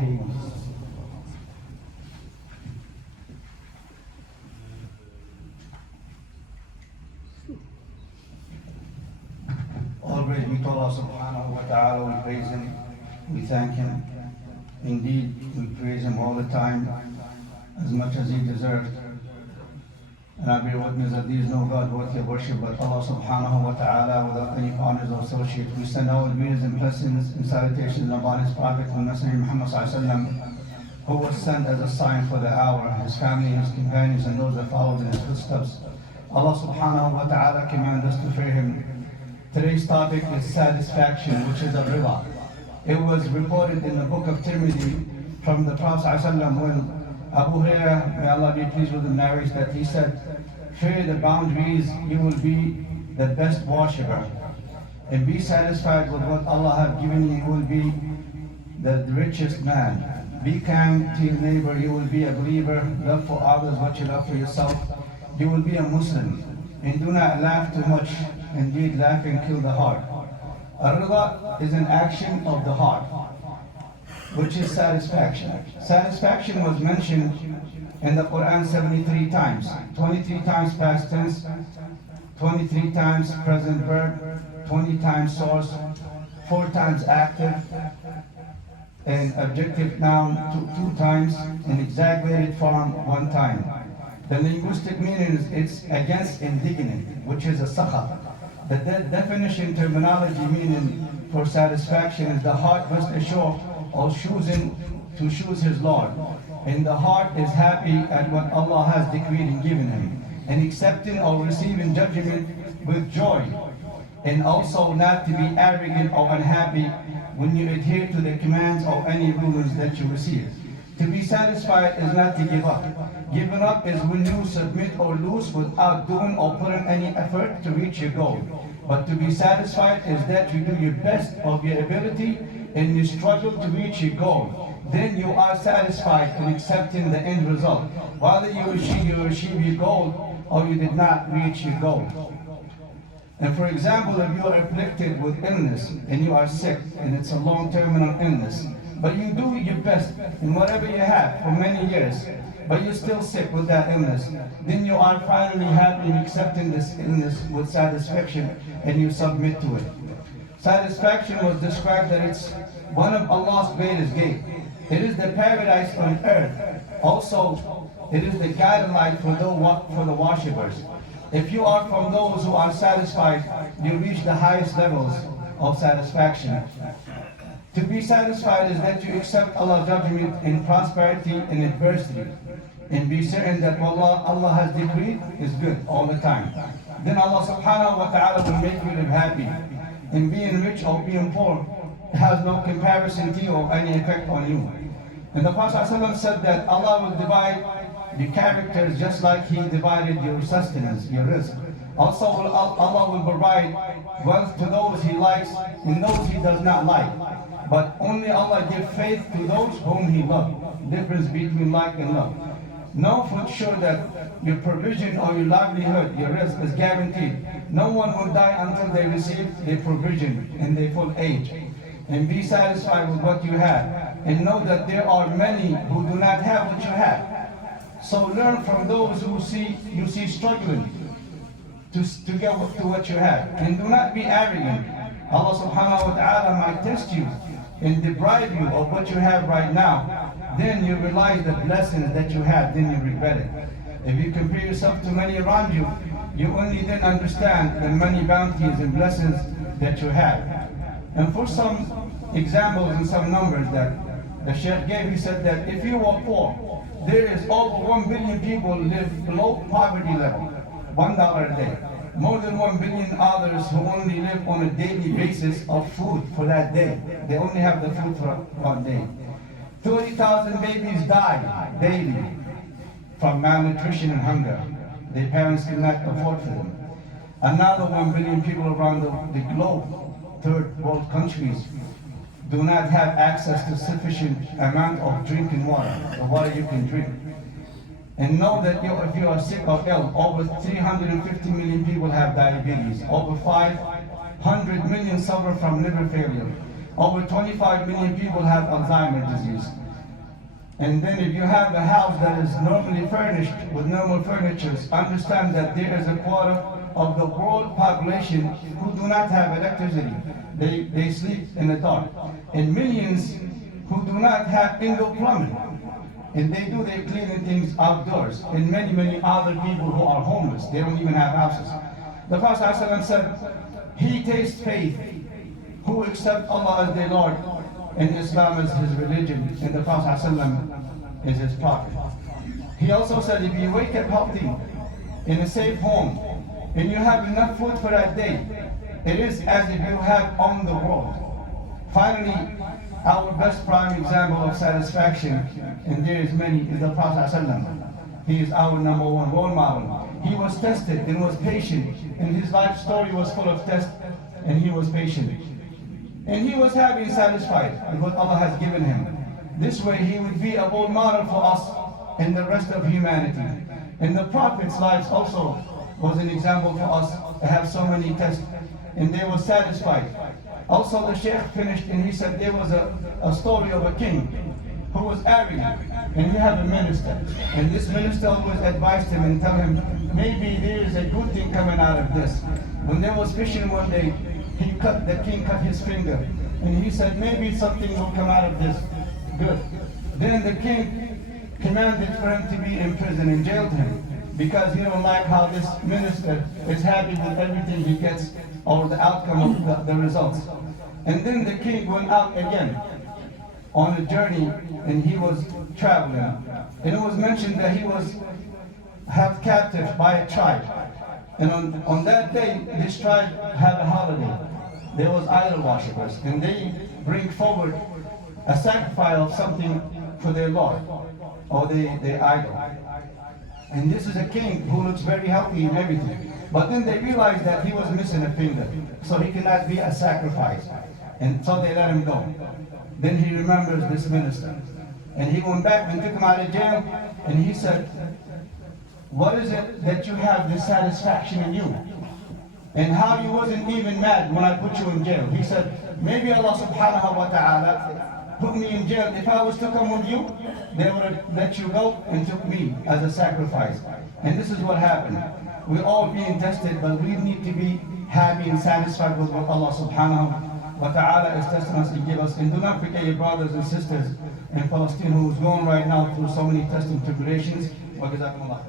الرحيم. All praise be to Allah subhanahu wa ta'ala. We praise Him, we thank Him. Indeed, we praise Him all the time, as much as He deserves. And I bear witness that there is no God worthy of worship but Allah subhanahu wa ta'ala, without any partners or associates. We send our greetings and blessings and salutations upon His Prophet and Messenger Muhammad sallallahu alaihi wasallam, who was sent as a sign for the hour, His family, His companions, and those that followed in His footsteps. Allah subhanahu wa ta'ala commanded us to fear Him. Today's topic is satisfaction, which is a rida. It was reported in the book of Tirmidhi from the Prophet ﷺ when Abu Hurairah, may Allah be pleased with him, narrates that he said, fear the boundaries, you will be the best worshipper. And be satisfied with what Allah has given you, you will be the richest man. Be kind to your neighbor, you will be a believer. Love for others what you love for yourself. You will be a Muslim. And do not laugh too much. Indeed, laughing kills the heart. Ar-rida is an action of the heart, which is satisfaction. Satisfaction was mentioned in the Quran 73 times. 23 times past tense, 23 times present verb, 20 times source, 4 times active, and objective noun 2 times, in exaggerated form 1 time. The linguistic meaning is it's against indignant, which is a sakhat. The definition terminology meaning for satisfaction is the heart must assure or choosing to choose his Lord. And the heart is happy at what Allah has decreed and given him, and accepting or receiving judgment with joy. And also not to be arrogant or unhappy when you adhere to the commands or any rulings that you receive. To be satisfied is not to give up. Giving up is when you submit or lose without doing or putting any effort to reach your goal. But to be satisfied is that you do your best of your ability and you struggle to reach your goal. Then you are satisfied in accepting the end result, whether you achieve your goal or you did not reach your goal. And for example, if you are afflicted with illness and you are sick and it's a long terminal illness, but you do your best in whatever you have for many years, but you're still sick with that illness, then you are finally happy in accepting this illness with satisfaction and you submit to it. Satisfaction was described that it's one of Allah's greatest gifts. It is the paradise on earth. Also, it is the guiding light for the worshippers. If you are from those who are satisfied, you reach the highest levels of satisfaction. To be satisfied is that you accept Allah's judgment in prosperity and adversity, and be certain that what Allah has decreed is good all the time. Then Allah subhanahu wa ta'ala will make you live happy. And being rich or being poor has no comparison to you or any effect on you. And the Prophet ﷺ said that Allah will divide your characters just like He divided your sustenance, your rizq. Also Allah will provide wealth to those He likes and those He does not like. But only Allah gives faith to those whom He loves. Difference between like and love. Know for sure that your provision or your livelihood, your risk is guaranteed. No one will die until they receive their provision in their full age. And be satisfied with what you have. And know that there are many who do not have what you have. So learn from those who you see struggling to get to what you have. And do not be arrogant. Allah subhanahu wa ta'ala might test you and deprive you of what you have right now. Then you realize the blessings that you have, then you regret it. If you compare yourself to many around you, you only then understand the many bounties and blessings that you have. And for some examples and some numbers that the Sheikh gave, he said that if you were poor, there is over 1 billion people live below poverty level, $1 a day. More than 1 billion others who only live on a daily basis of food for that day. They only have the food for 1 day. 30,000 babies die daily from malnutrition and hunger. Their parents cannot afford for them. Another 1 billion people around the globe, third world countries, do not have access to sufficient amount of drinking water, the water you can drink. And know that if you are sick or ill, over 350 million people have diabetes, over 500 million suffer from liver failure, over 25 million people have Alzheimer's disease, And then if you have a house that is normally furnished with normal furniture, understand that there is a quarter of the world population who do not have electricity. They sleep in the dark. And millions who do not have indoor plumbing. And they do their cleaning things outdoors. And many, many other people who are homeless. They don't even have houses. The Prophet ﷺ said, he tastes faith who accept Allah as their Lord, and Islam is his religion, and the Prophet ﷺ is his prophet. He also said, if you wake up healthy in a safe home, and you have enough food for that day, it is as if you have owned the world. Finally, our best prime example of satisfaction, and there is many, is the Prophet ﷺ. He is our number one role model. He was tested and was patient, and his life story was full of tests, and he was patient. And he was happy and satisfied with what Allah has given him. This way he would be a role model for us and the rest of humanity. And the Prophet's lives also was an example for us to have so many tests, and they were satisfied. Also the Sheikh finished and he said there was a story of a king who was arrogant, and he had a minister. And this minister always advised him and tell him, maybe there is a good thing coming out of this. When there was fishing one day, the king cut his finger, and he said, maybe something will come out of this good. Then the king commanded for him to be in prison and jailed him, because he don't like how this minister is happy with everything he gets or the outcome of the results. And then the king went out again on a journey, and he was traveling. And it was mentioned that he was held captive by a tribe. And on that day, this tribe had a holiday. There was idol worshippers, and they bring forward a sacrifice of something for their Lord, or their idol. And this is a king who looks very healthy and everything. But then they realized that he was missing a finger, so he cannot be a sacrifice. And so they let him go. Then he remembers this minister. And he went back and took him out of jail, and he said, what is it that you have this satisfaction in you? And how you wasn't even mad when I put you in jail? He said, maybe Allah subhanahu wa ta'ala put me in jail. If I was to come with you, they would have let you go and took me as a sacrifice. And this is what happened. We're all being tested, but we need to be happy and satisfied with what Allah subhanahu wa ta'ala is testing us to give us. And do not forget your brothers and sisters in Palestine who is going right now through so many tests and tribulations. Wa jazakumullah.